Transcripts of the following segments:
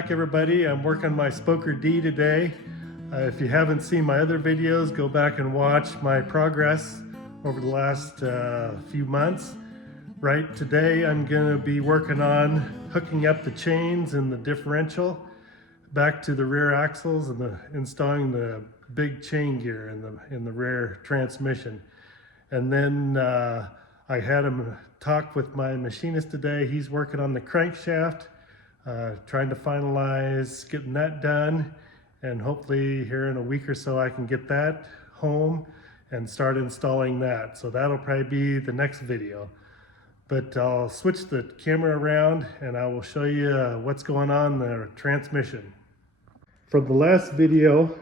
back, everybody. I'm working my Spoker D today. If you haven't seen my other videos, go back and watch my progress over the last few months. Right today, I'm going to be working on hooking up the chains and the differential back to the rear axles and installing the big chain gear in the rear transmission. And then I had him talk with my machinist today. He's working on the crankshaft, trying to finalize getting that done. And hopefully here in a week or so, I can get that home and start installing that. So that'll probably be the next video. But I'll switch the camera around and I will show you what's going on in the transmission. From the last video,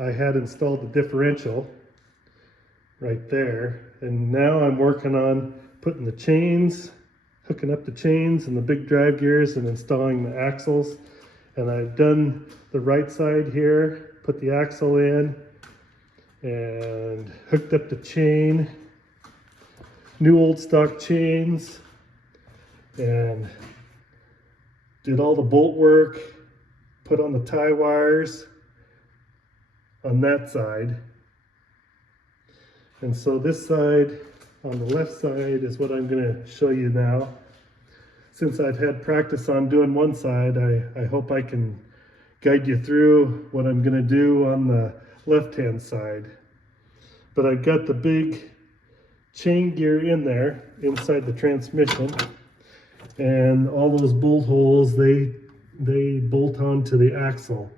I had installed the differential right there, and now I'm working on putting the chains, hooking up the chains and the big drive gears and installing the axles. And I've done the right side here, put the axle in and hooked up the chain, new old stock chains, and did all the bolt work, put on the tie wires on that side. And so this side, on the left side, is what I'm going to show you now. Since I've had practice on doing one side, I hope I can guide you through what I'm going to do on the left-hand side. But I've got the big chain gear in there, inside the transmission. And all those bolt holes, they bolt onto the axle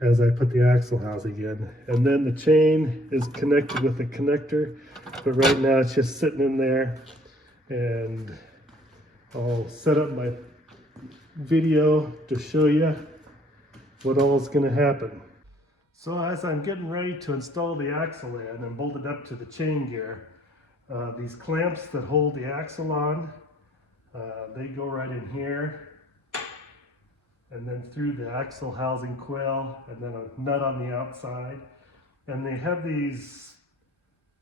as I put the axle housing in. And then the chain is connected with a connector, but right now it's just sitting in there. And I'll set up my video to show you what all is going to happen. So as I'm getting ready to install the axle in and bolt it up to the chain gear, these clamps that hold the axle on, they go right in here, and then through the axle housing quill, and then a nut on the outside. And they have these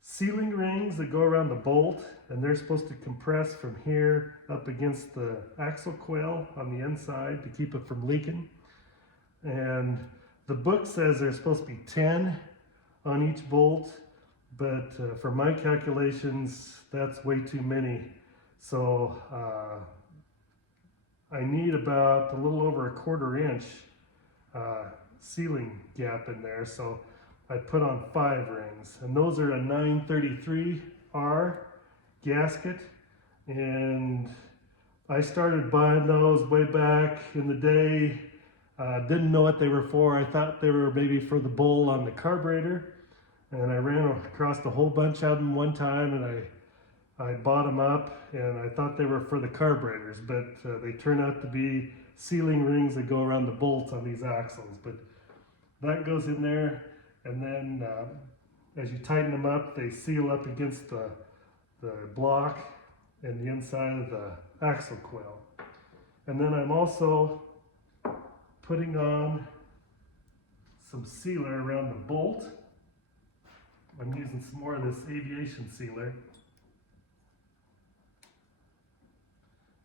sealing rings that go around the bolt, and they're supposed to compress from here up against the axle quill on the inside to keep it from leaking. And the book says there's supposed to be 10 on each bolt, but for my calculations, that's way too many. So I need about a little over a 1/4 inch sealing gap in there. So I put on 5 rings, and those are a 933R gasket. And I started buying those way back in the day. Didn't know what they were for. I thought they were maybe for the bowl on the carburetor. And I ran across a whole bunch of them one time, and I bought them up, and I thought they were for the carburetors, but they turn out to be sealing rings that go around the bolts on these axles. But that goes in there, and then as you tighten them up, they seal up against the block and the inside of the axle coil. And then I'm also putting on some sealer around the bolt. I'm using some more of this aviation sealer.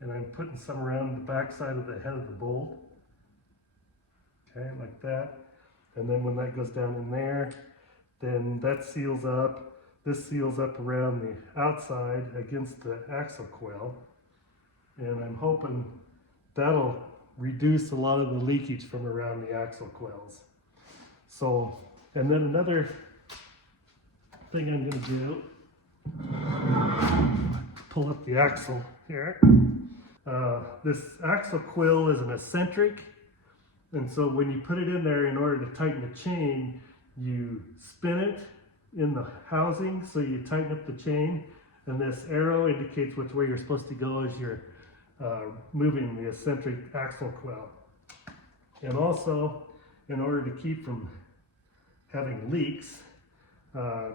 And I'm putting some around the back side of the head of the bolt. Okay, like that. And then when that goes down in there, then that seals up. This seals up around the outside against the axle coil. And I'm hoping that'll reduce a lot of the leakage from around the axle coils. So, and then another thing I'm going to do, pull up the axle here. This axle quill is an eccentric, and so when you put it in there, in order to tighten the chain, you spin it in the housing, so you tighten up the chain, and this arrow indicates which way you're supposed to go as you're moving the eccentric axle quill. And also, in order to keep from having leaks,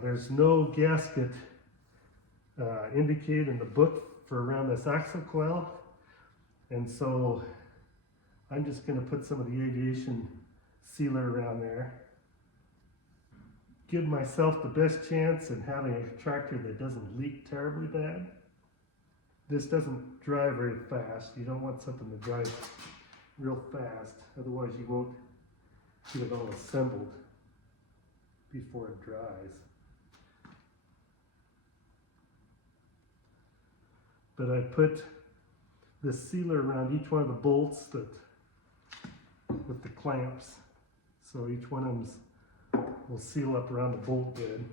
there's no gasket indicated in the book for around this axle coil. And so I'm just going to put some of the aviation sealer around there. Give myself the best chance in having a tractor that doesn't leak terribly bad. This doesn't drive very fast. You don't want something to drive real fast, otherwise you won't get it all assembled before it dries. But I put this sealer around each one of the bolts that with the clamps, so each one of them will seal up around the bolt good.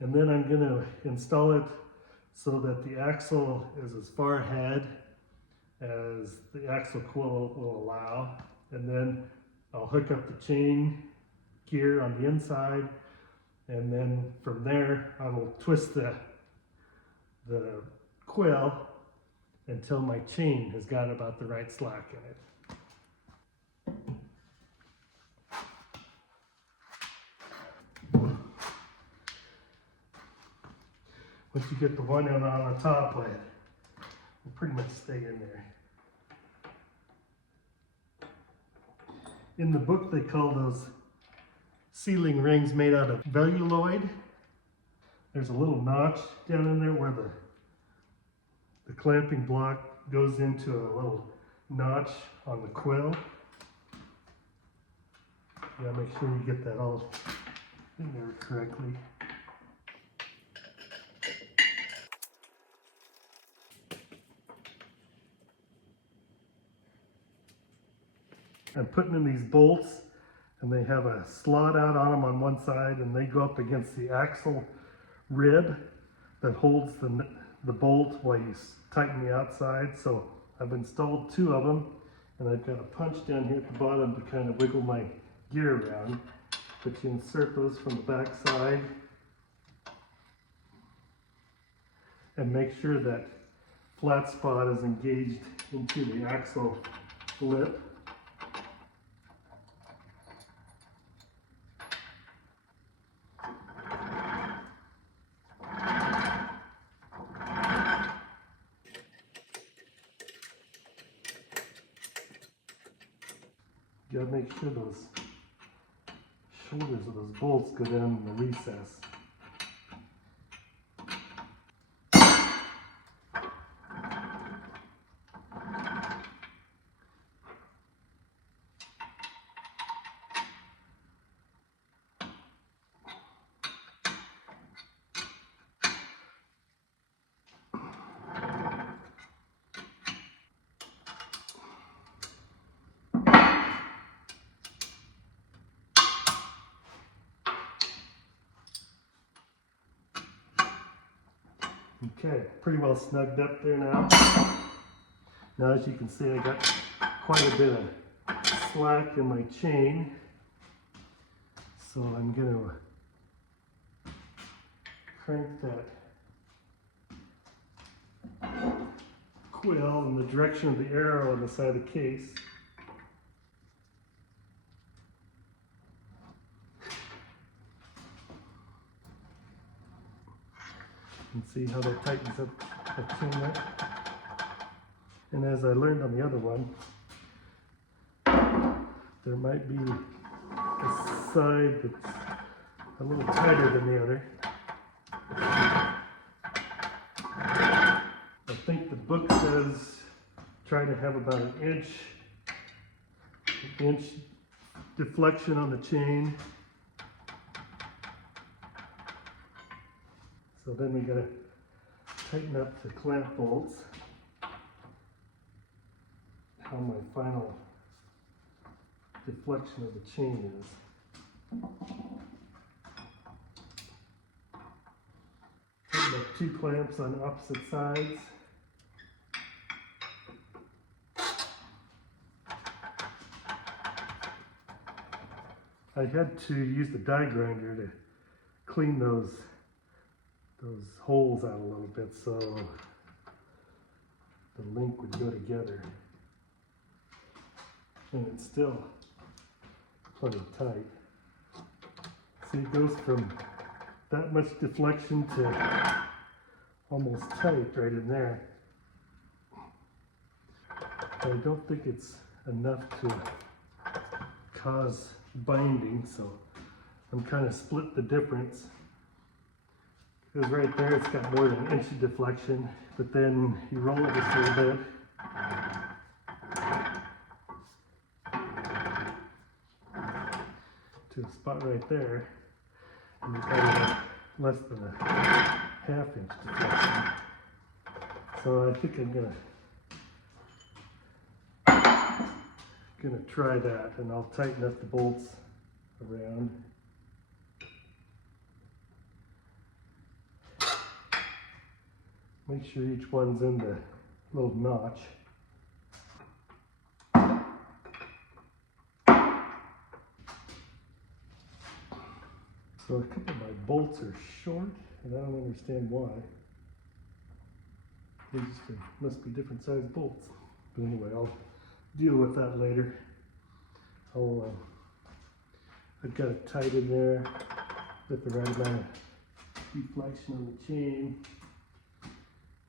And then I'm going to install it so that the axle is as far ahead as the axle coil will allow. And then I'll hook up the chain gear on the inside, and then from there I will twist the coil until my chain has got about the right slack in it. Once you get the one on the top lid, will pretty much stay in there. In the book they call those sealing rings made out of celluloid. There's a little notch down in there where the clamping block goes into a little notch on the quill. You gotta make sure you get that all in there correctly. I'm putting in these bolts, and they have a slot out on them on one side, and they go up against the axle rib that holds the bolt while you tighten the outside. So I've installed 2 of them, and I've got a punch down here at the bottom to kind of wiggle my gear around. But you insert those from the back side and make sure that flat spot is engaged into the axle lip. You gotta make sure those shoulders of those bolts go down in the recess. Okay, pretty well snugged up there now. Now as you can see, I got quite a bit of slack in my chain. So I'm going to crank that quill in the direction of the arrow on the side of the case. And see how that tightens up the chain there. And as I learned on the other one, there might be a side that's a little tighter than the other. I think the book says try to have about an inch deflection on the chain. So then we gotta tighten up the clamp bolts. How my final deflection of the chain is. Tighten up 2 clamps on opposite sides. I had to use the die grinder to clean those holes out a little bit so the link would go together. And it's still plenty tight. See, it goes from that much deflection to almost tight right in there. But I don't think it's enough to cause binding, so I'm kind of split the difference. Because right there it's got more than an inch of deflection, but then you roll it just a little bit to a spot right there, and you've got less than a half inch deflection. So I think I'm gonna try that, and I'll tighten up the bolts around. Make sure each one's in the little notch. So a couple of my bolts are short, and I don't understand why. They just must be different size bolts. But anyway, I'll deal with that later. I've got it tight in there with the right amount of deflection on the chain.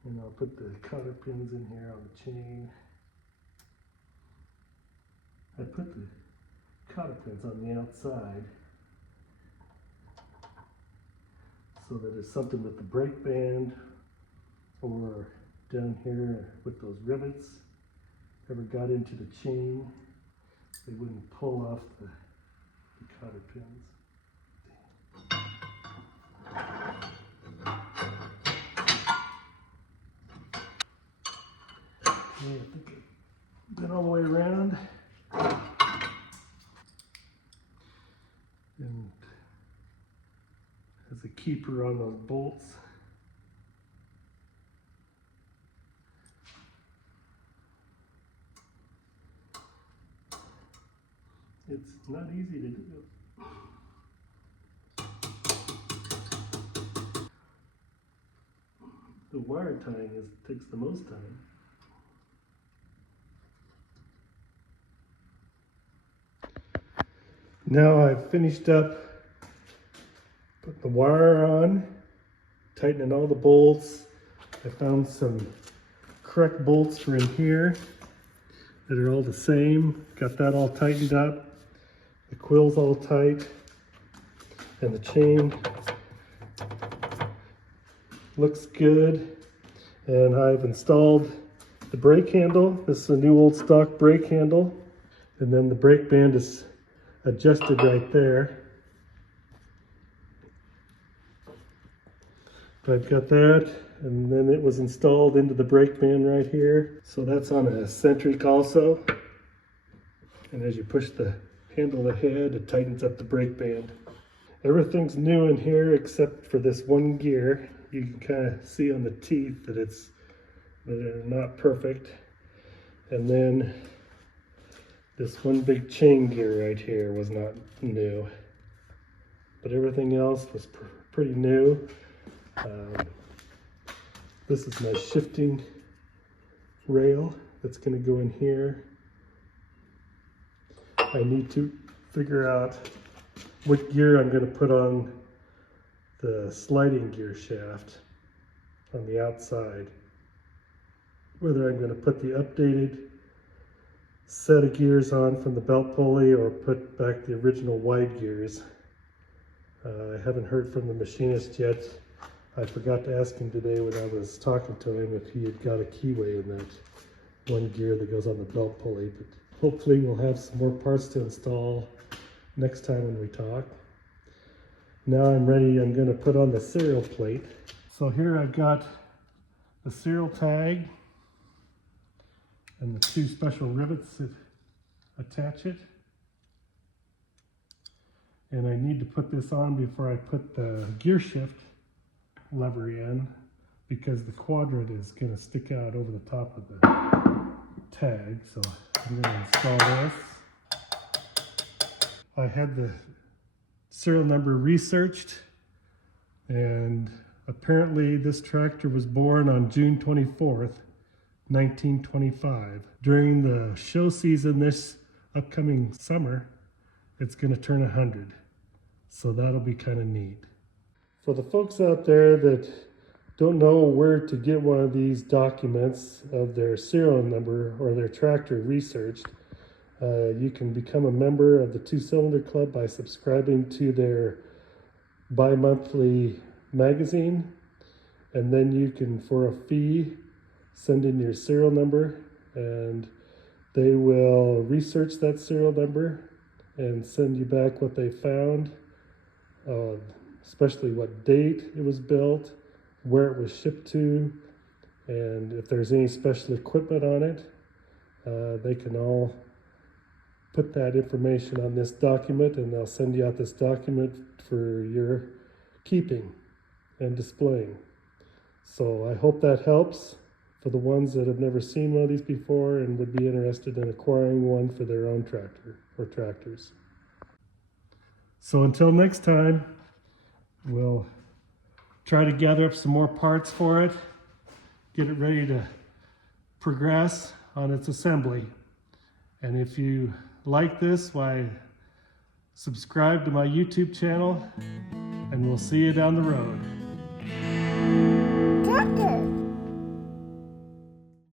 And I'll put the cotter pins in here on the chain. I put the cotter pins on the outside so that it's something with the brake band or down here with those rivets ever got into the chain, they wouldn't pull off the cotter pins. Okay, I think I've been all the way around. And as a keeper on those bolts. It's not easy to do. The wire tying takes the most time. Now I've finished up putting the wire on, tightening all the bolts. I found some correct bolts for in here that are all the same. Got that all tightened up. The quill's all tight. And the chain looks good. And I've installed the brake handle. This is a new old stock brake handle. And then the brake band is adjusted right there. I've got that, and then it was installed into the brake band right here. So that's on a eccentric also. And as you push the handle ahead, it tightens up the brake band. Everything's new in here except for this one gear. You can kind of see on the teeth that they're not perfect. And then this one big chain gear right here was not new. But everything else was pretty new. This is my shifting rail that's going to go in here. I need to figure out what gear I'm going to put on the sliding gear shaft on the outside. Whether I'm going to put the updated set of gears on from the belt pulley or put back the original wide gears. I haven't heard from the machinist yet. I forgot to ask him today when I was talking to him if he had got a keyway in that one gear that goes on the belt pulley, but hopefully we'll have some more parts to install next time when we talk. Now I'm ready. I'm going to put on the serial plate. So here I've got the serial tag and the two special rivets that attach it. And I need to put this on before I put the gear shift lever in, because the quadrant is going to stick out over the top of the tag. So I'm going to install this. I had the serial number researched, and apparently this tractor was born on June 24th, 1925. During the show season this upcoming summer, it's going to turn 100. So that'll be kind of neat. For the folks out there that don't know where to get one of these documents of their serial number or their tractor researched, you can become a member of the Two Cylinder Club by subscribing to their bi-monthly magazine. And then you can, for a fee, send in your serial number, and they will research that serial number and send you back what they found, especially what date it was built, where it was shipped to, and if there's any special equipment on it. They can all put that information on this document, and they'll send you out this document for your keeping and displaying. So I hope that helps for the ones that have never seen one of these before and would be interested in acquiring one for their own tractor or tractors. So until next time, we'll try to gather up some more parts for it, get it ready to progress on its assembly. And if you like this, why, subscribe to my YouTube channel, and we'll see you down the road. Tractor.